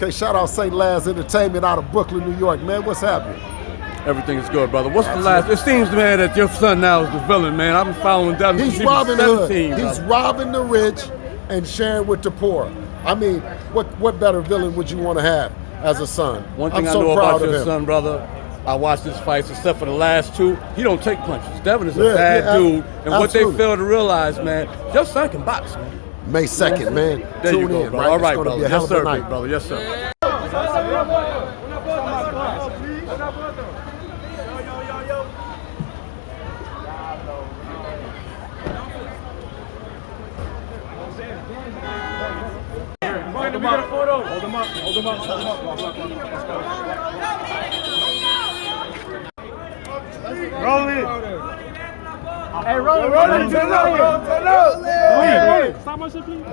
Okay, shout out St. Laz Entertainment out of Brooklyn, New York, man. What's happening? Everything is good, brother. What's the last? It seems, man, that your son now is the villain, man. I've been following Devin since he was 17. He's robbing the rich and sharing with the poor. I mean, what better villain would you want to have as a son? One thing I'm I so know proud about of your him. son, brother, I watched his fights, except for the last two. He don't take punches. Devin is a bad dude. And absolutely. what they fail to realize, man, your son can box, man. May 2nd, man. There Tune you go, in, bro. right? All right, it's brother. Be a hell Yes, of a sir, night. big brother. Yes, sir. Hold him up. Roll it. Hey, roll it. Turn up. Stop my shit, please.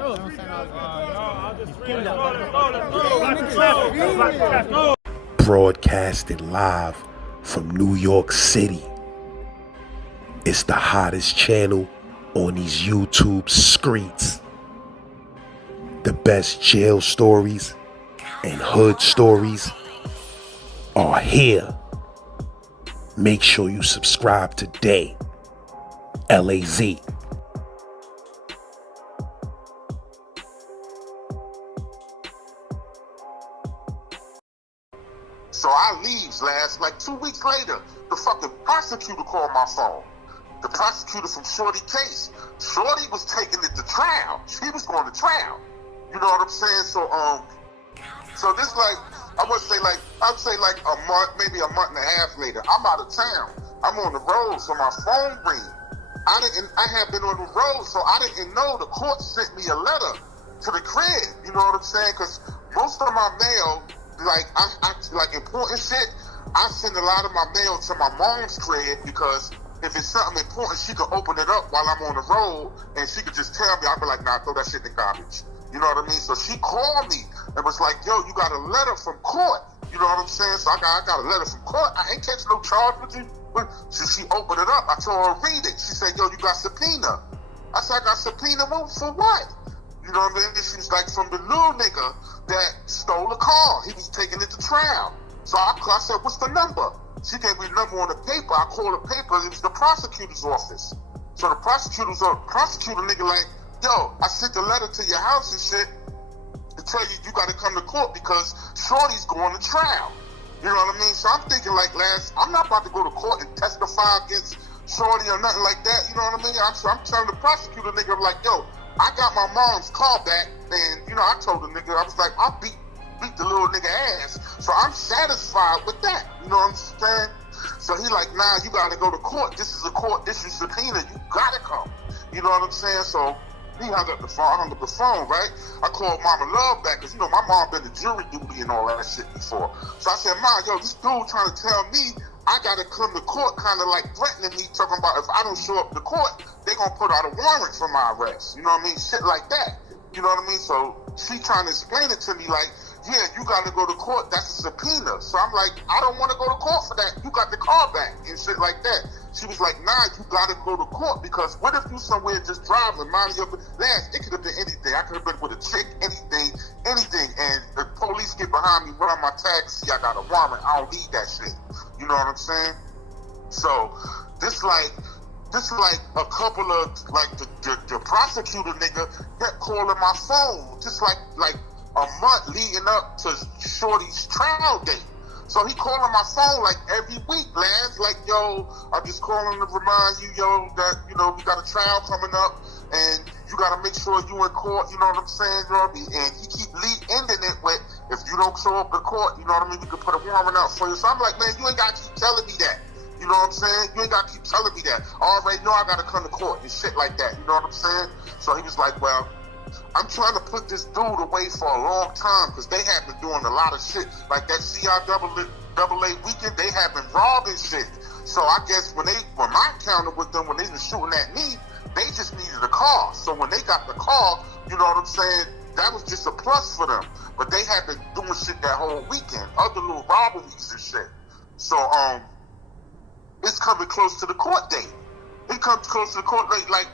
Broadcasted live from New York City. It's the hottest channel on these YouTube streets. The best jail stories and hood stories are here. Make sure you subscribe today. LAZ. So I leaves like 2 weeks later, the fucking prosecutor called my phone. The prosecutor from Shorty case. Shorty was taking it to trial. She was going to trial. You know what I'm saying? So this like, I'd say like a month, maybe a month and a half later, I'm out of town. I'm on the road, so my phone rings. I have been on the road, so I didn't know the court sent me a letter to the crib. You know what I'm saying? Because most of my mail, like important shit, I send a lot of my mail to my mom's crib because if it's something important, she could open it up while I'm on the road and she could just tell me. I'd be like, nah, throw that shit in the garbage. You know what I mean? So she called me and was like, yo, you got a letter from court. You know what I'm saying? So I got a letter from court. I ain't catching no charge with you. So she opened it up. I told her to read it. She said, yo, you got subpoena. I said, I got subpoena for what? You know what I mean? She was like, from the little nigga that stole the car. He was taking it to trial. So I said, what's the number? She gave me the number on the paper. I called the paper. It was the prosecutor's office. So the prosecutor nigga like, yo, I sent a letter to your house and shit to tell you got to come to court because Shorty's going to trial. You know what I mean? So I'm thinking like, I'm not about to go to court and testify against Shorty or nothing like that. You know what I mean? I'm telling the prosecutor nigga, like, yo, I got my mom's car back, and, you know, I told the nigga, I was like, I'll beat the little nigga ass. So I'm satisfied with that. You know what I'm saying? So he like, nah, you got to go to court. This is a court issue subpoena. You got to come. You know what I'm saying? So he hung up the phone, right? I called Mama Love back because, you know, my mom been to jury duty and all that shit before. So I said, Ma, yo, this dude trying to tell me I got to come to court, kind of like threatening me, talking about if I don't show up to court, they going to put out a warrant for my arrest. You know what I mean? Shit like that. You know what I mean? So she trying to explain it to me like, yeah, you got to go to court. That's a subpoena. So I'm like, I don't want to go to court for that. You got the car back and shit like that. She was like, nah, you got to go to court because what if you somewhere just driving, minding your business? It could have been anything. I could have been with a chick, anything. And the police get behind me, run my taxi. I got a warrant. I don't need that shit. You know what I'm saying? So this like a couple of like the prosecutor nigga kept calling my phone just like a month leading up to Shorty's trial date. So he calling my phone like every week, lads. Like, yo, I'm just calling to remind you, yo, that, you know, we got a trial coming up and you got to make sure you in court, you know what I'm saying, you know what I mean? And he keep ending it with, if you don't show up to court, you know what I mean, we can put a warrant out for you. So I'm like, man, you ain't got to keep telling me that. You know what I'm saying? You ain't got to keep telling me that. I already know I got to come to court and shit like that. You know what I'm saying? So he was like, well, I'm trying to put this dude away for a long time because they have been doing a lot of shit. Like that CIAA weekend, they have been robbing shit. So I guess when my encounter with them, when they were shooting at me, they just needed a car. So when they got the car, you know what I'm saying, that was just a plus for them. But they had been doing shit that whole weekend, other little robberies and shit. So it's coming close to the court date. It comes close to the court date, like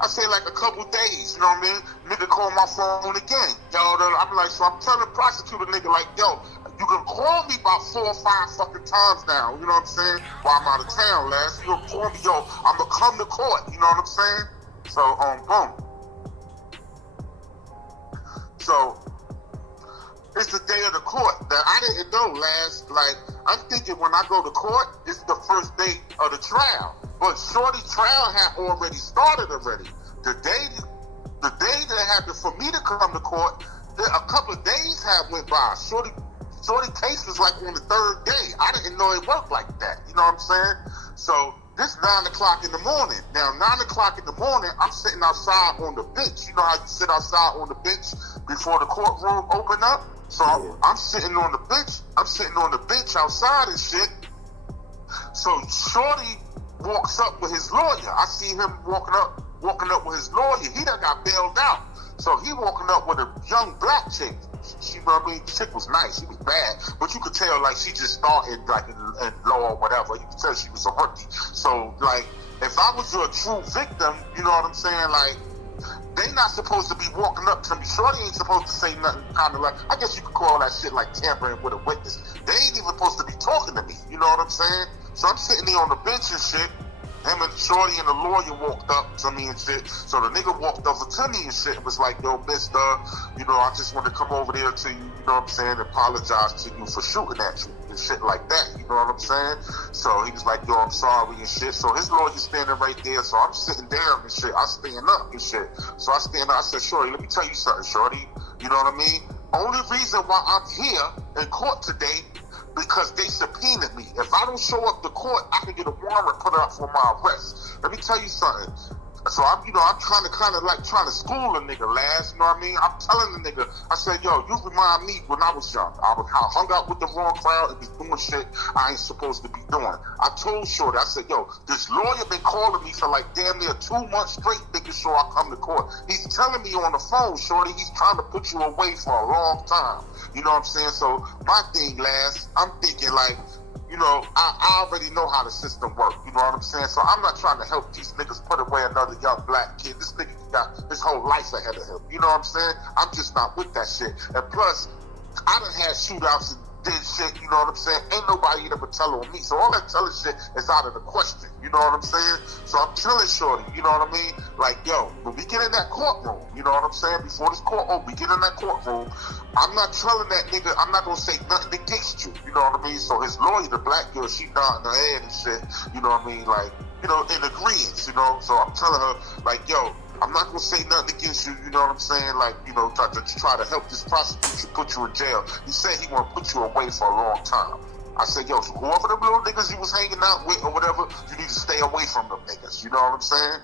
I say like a couple days, you know what I mean? Nigga call my phone again. Yo, I'm like, so I'm telling the prosecutor nigga like, yo, you can call me about 4 or 5 fucking times now, you know what I'm saying? While I'm out of town, last. You gonna call me, yo, I'm gonna come to court, you know what I'm saying? So, boom. So, it's the day of the court that I didn't know, last. Like, I'm thinking when I go to court, it's the first day of the trial. But Shorty trial had already started already. The day that happened for me to come to court, a couple of days had went by. Shorty case was like on the 3rd day. I didn't know it worked like that. You know what I'm saying? So this 9 o'clock in the morning. Now 9 o'clock in the morning, I'm sitting outside on the bench. You know how you sit outside on the bench before the courtroom open up? So I'm sitting on the bench. I'm sitting on the bench outside and shit. So Shorty walks up with his lawyer. I see him walking up with his lawyer. He done got bailed out. So he walking up with a young black chick. She, you know what I mean? The chick was nice. She was bad, but you could tell like she just started like in law or whatever. You could tell she was a rookie. So like, if I was a true victim, you know what I'm saying? Like, they not supposed to be walking up to me. Shorty ain't supposed to say nothing kind of like, I guess you could call that shit like tampering with a witness. They ain't even supposed to be talking to me. You know what I'm saying? So I'm sitting there on the bench and shit. Him and Shorty and the lawyer walked up to me and shit. So the nigga walked over to me and shit and was like, yo, mister, you know, I just want to come over there to you, you know what I'm saying, apologize to you for shooting at you and shit like that, you know what I'm saying? So he was like, yo, I'm sorry and shit. So his lawyer's standing right there. So I'm sitting down and shit. I stand up and shit. So I stand up. I said, Shorty, let me tell you something, Shorty. You know what I mean? Only reason why I'm here in court today because they subpoenaed me. If I don't show up to court, I can get a warrant put up for my arrest. Let me tell you something. So I'm trying to school a nigga, last, you know what I mean? I'm telling the nigga, I said, yo, you remind me when I was young. I hung out with the wrong crowd and was doing shit I ain't supposed to be doing. I told Shorty, I said, yo, this lawyer been calling me for like damn near 2 months straight making sure I come to court. He's telling me on the phone, Shorty, he's trying to put you away for a long time. You know what I'm saying? So my thing, last, I'm thinking like, you know, I already know how the system works. You know what I'm saying? So I'm not trying to help these niggas put away another young black kid. This nigga got his whole life ahead of him. You know what I'm saying? I'm just not with that shit. And plus, I done had shootouts and did shit, you know what I'm saying? Ain't nobody ever tell on me. So all that telling shit is out of the question. You know what I'm saying? So I'm telling Shorty, you know what I mean? Like, yo, when we get in that courtroom, you know what I'm saying? Before this courtroom, we get in that courtroom, I'm not telling that nigga, I'm not gonna say nothing against you. You know what I mean? So his lawyer, the black girl, she nodding her head and shit, you know what I mean? Like, you know, in agreement, you know? So I'm telling her, like, yo, I'm not gonna say nothing against you, you know what I'm saying? Like, you know, try to help this prosecution put you in jail. He said he wanna put you away for a long time. I said, yo, so whoever them little niggas you was hanging out with or whatever, you need to stay away from them niggas, you know what I'm saying?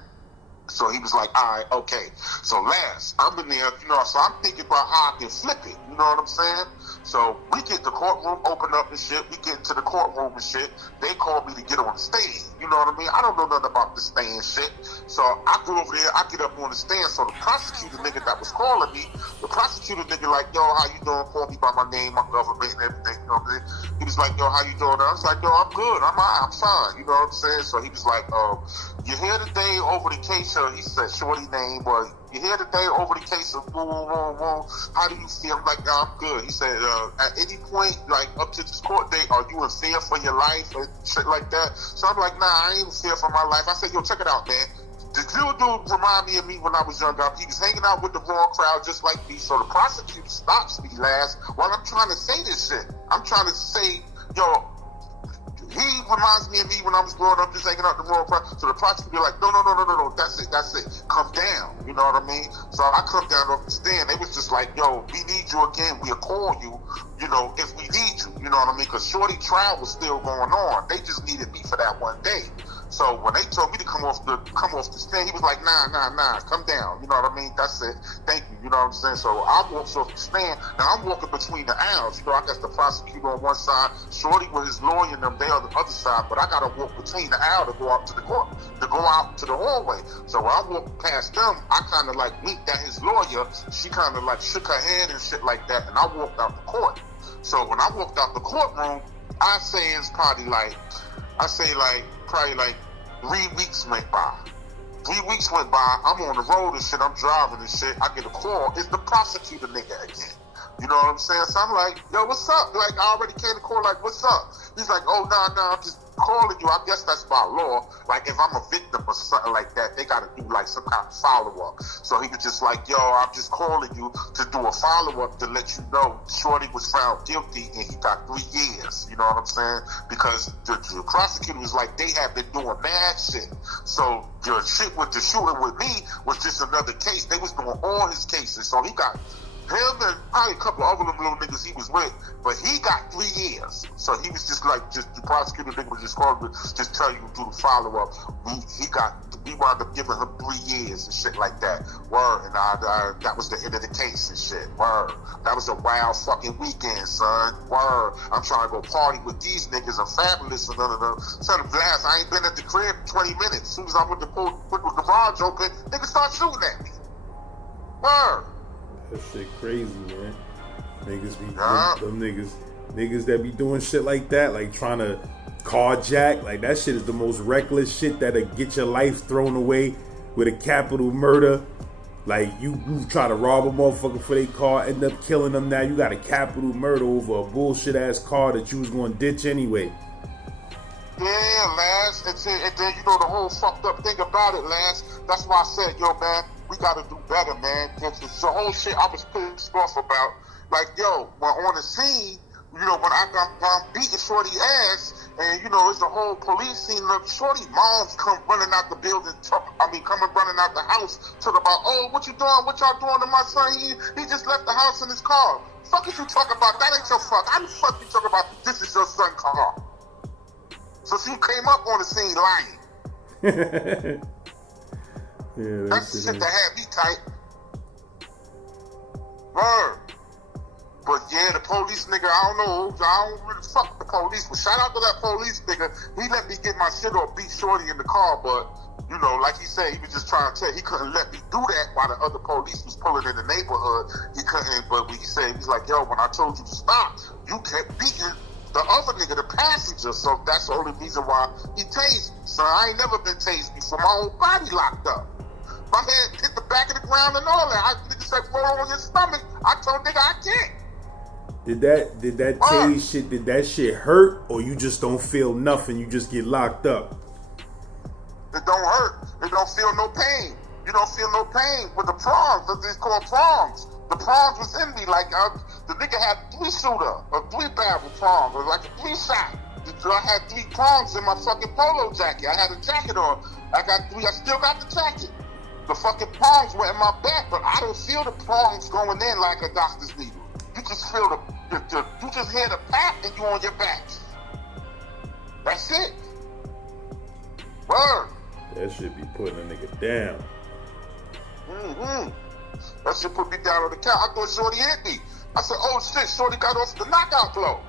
So he was like, all right, okay. So last, I'm in there, you know, so I'm thinking about how I can flip it, you know what I'm saying? So we get the courtroom open up and shit. We get into the courtroom and shit. They call me to get on the stand. You know what I mean? I don't know nothing about the stand shit. So I go over there. I get up on the stand. So the prosecutor nigga that was calling me, the prosecutor nigga like, yo, how you doing? Call me by my name, my government and everything. You know what I mean? He was like, yo, how you doing? I was like, yo, I'm good. I'm all right. I'm fine. You know what I'm saying? So he was like, you here today over the case of, he said, Shorty name, but you here today over the case of how do you feel? I'm like, nah, I'm good. He said, at any point, like up to this court date, are you in fear for your life and shit like that? So I'm like, nah, I ain't in fear for my life. I said, yo, check it out, man. The little dude remind me of me when I was younger. He was hanging out with the wrong crowd just like me. So the prosecutor stops me last while I'm trying to say this shit. I'm trying to say, yo, he reminds me of me when I was growing up, just hanging out the wrong crowd. So the prosecutor be like, no, that's it. Come down. You know what I mean? So I come down off the stand. They was just like, yo, we need you again. We'll call you, you know, if we need you. You know what I mean? Because Shorty trial was still going on. They just needed me for that one day. So when they told me to come off the stand, he was like, nah, come down. You know what I mean? That's it. Thank you. You know what I'm saying? So I walked off the stand. Now I'm walking between the aisles. You know, I got the prosecutor on one side, Shorty with his lawyer and them, they on the other side. But I got to walk between the aisle to go out to the court, to go out to the hallway. So when I walked past them, I kind of like winked at his lawyer. She kind of like shook her head and shit like that. And I walked out the court. So when I walked out the courtroom, I say it's probably like 3 weeks went by. 3 weeks went by, I'm on the road and shit, I'm driving and shit, I get a call, it's the prosecutor nigga again. You know what I'm saying? So I'm like, yo, what's up? Like, I already came to call, like, what's up? He's like, oh, nah, I'm just calling you. I guess that's by law. Like, if I'm a victim or something like that, they got to do, like, some kind of follow-up. So he was just like, yo, I'm just calling you to do a follow-up to let you know Shorty was found guilty and he got 3 years. You know what I'm saying? Because the prosecutor was like, they have been doing mad shit. So the shit with the shooter with me was just another case. They was doing all his cases. So he got... him and probably a couple of other little niggas he was with, but he got 3 years. So he was just like, just the prosecutor nigga was just calling me, just tell you to do the follow-up. We wound up giving him 3 years and shit like that. Word. And that was the end of the case and shit. Word. That was a wild fucking weekend, son. Word. I'm trying to go party with these niggas. I'm fabulous and So the blast, I ain't been at the crib 20 minutes. As soon as I went to put the garage open, niggas start shooting at me. Word. That shit crazy, man. Niggas be them niggas that be doing shit like that, like trying to carjack, like that shit is the most reckless shit that'll get your life thrown away with a capital murder. Like you try to rob a motherfucker for their car, end up killing them. Now you got a capital murder over a bullshit ass car that you was gonna ditch anyway. Yeah, Lance. And then you know the whole fucked up thing about it, Lance. That's why I said, yo, man, we gotta do better, man. The whole shit I was pissed off about, like, yo, when on the scene, you know, when I'm beating Shorty ass, and you know, it's the whole police scene. Look, Shorty moms come running out the building, coming running out the house, talking about, oh, what you doing? What y'all doing to my son? He just left the house in his car. Fuck is you talking about? That ain't your fuck. How the fuck you talking about? This is your son's car. So she came up on the scene lying. Yeah, that's the shit that had me tight. Word. But yeah, the police nigga, I don't really fuck the police. But shout out to that police nigga. He let me get my shit or beat Shorty in the car, but you know, like he said, he was just trying to tell, he couldn't let me do that while the other police was pulling in the neighborhood. He couldn't, but he said, he was like, yo, when I told you to stop, you kept beating the other nigga, the passenger. So that's the only reason why he tased me. So I ain't never been tased before. My whole body locked up. My head hit the back of the ground and all that. Nigga said, roll on your stomach. I told nigga I can't. Did that tase shit, did that shit hurt, or you just don't feel nothing, you just get locked up? It don't hurt. It don't feel no pain. You don't feel no pain with the prongs. It's called prongs. The prongs was in me. Like, the nigga had 3-shooter, a 3-barrel prong, or like a 3-shot. I had 3 prongs in my fucking polo jacket. I had a jacket on. I still got the jacket. The fucking prongs were in my back, but I don't feel the prongs going in like a doctor's needle. You just feel you just hear the pap and you on your back. That's it. Word. That shit be putting a nigga down. Mm-hmm. That shit put me down on the couch. I thought Shorty hit me. I said, oh shit, Shorty got off the knockout blow.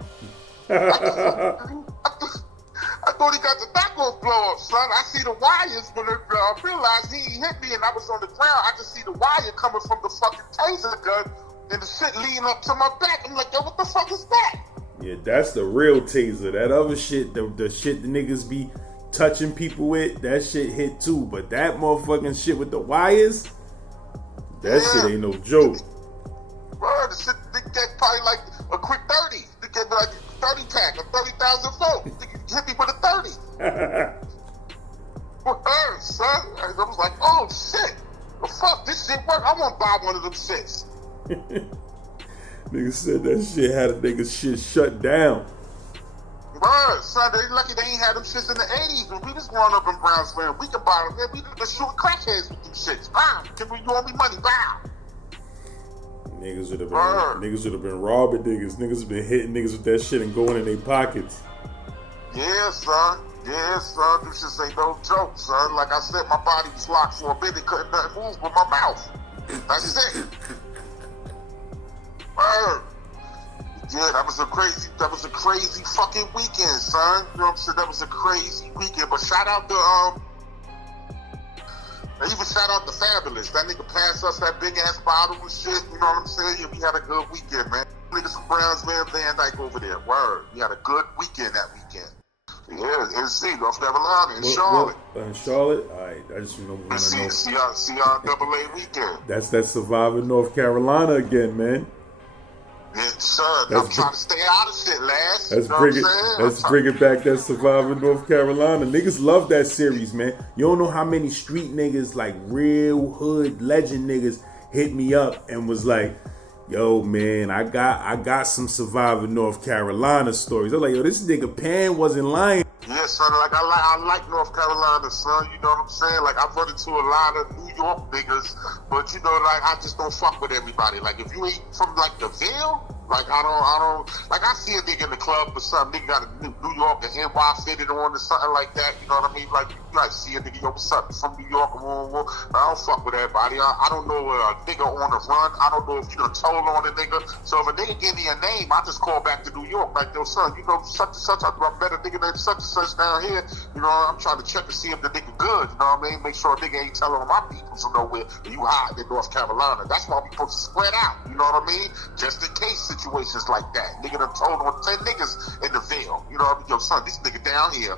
I thought he got the knockoff blow up, son. I see the wires when I realized he hit me and I was on the ground. I just see the wire coming from the fucking taser gun and the shit leading up to my back. I'm like, yo, what the fuck is that? Yeah, that's the real taser. That other shit, the shit the niggas be touching people with, that shit hit too. But that motherfucking shit with the wires, that shit ain't no joke. Bro, the shit, they get probably like a quick 30. They get like a 30 pack, a 30,000 volt. They hit me with a 30. Word, son. I was like, oh shit. Well, fuck, this shit work. I want to buy one of them shits. Nigga said that shit had a nigga shit shut down. Word, son, they lucky they ain't had them shits in the 80s when we was growing up in Brownsville. We could buy them. Man, we could shoot crackheads with them shits. Bam, you owe me money, bam. Niggas would have been robbing niggas. Niggas have been hitting niggas with that shit and going in their pockets. Yeah, son. Yeah, son. This shit ain't no joke, son. Like I said, my body was locked for a bit. It couldn't nothing move with my mouth. That's it. Word. Yeah, that was a crazy fucking weekend, son. You know what I'm saying? That was a crazy weekend. But shout out to I even shout out to Fabulous. That nigga passed us that big ass bottle and shit. You know what I'm saying? Yeah, we had a good weekend, man. Niggas from Brownsville, Van Dyke over there. Word. We had a good weekend that weekend. Yeah, NC, North Carolina, in Charlotte. In Charlotte? All right, I just want to know. CRAA weekend. That's that Survivor North Carolina again, man. Yeah, son, I'm trying to stay out of shit, lads. Let's bring it back that Survivor North Carolina. Niggas love that series, man. You don't know how many street niggas, like real hood legend niggas, hit me up and was like, yo, man, I got some Survivor North Carolina stories. I was like, yo, this nigga Pan wasn't lying. Yeah, son, like I like North Carolina, son, you know what I'm saying? Like, I've run into a lot of New York niggas, but, you know, like, I just don't fuck with everybody. Like, if you ain't from, like, the Ville, like, I don't, like, I see a nigga in the club or something, nigga got a New York, and NY fitted on or something like that, you know what I mean? Like, you like, see a nigga, yo, what's up, from New York, I don't fuck with everybody. I don't know a nigga on the run. I don't know if you done told on a nigga. So if a nigga give me a name, I just call back to New York, like, yo, son, you know, such and such, I met a nigga named such and such down here, you know, I'm trying to check to see if the nigga good, you know what I mean? Make sure a nigga ain't telling on my people from nowhere, you hide in North Carolina. That's why we supposed to spread out, you know what I mean? Just in case situations like that. Nigga done told on 10 niggas in the Ville, you know what I mean? Yo, son, this nigga down here,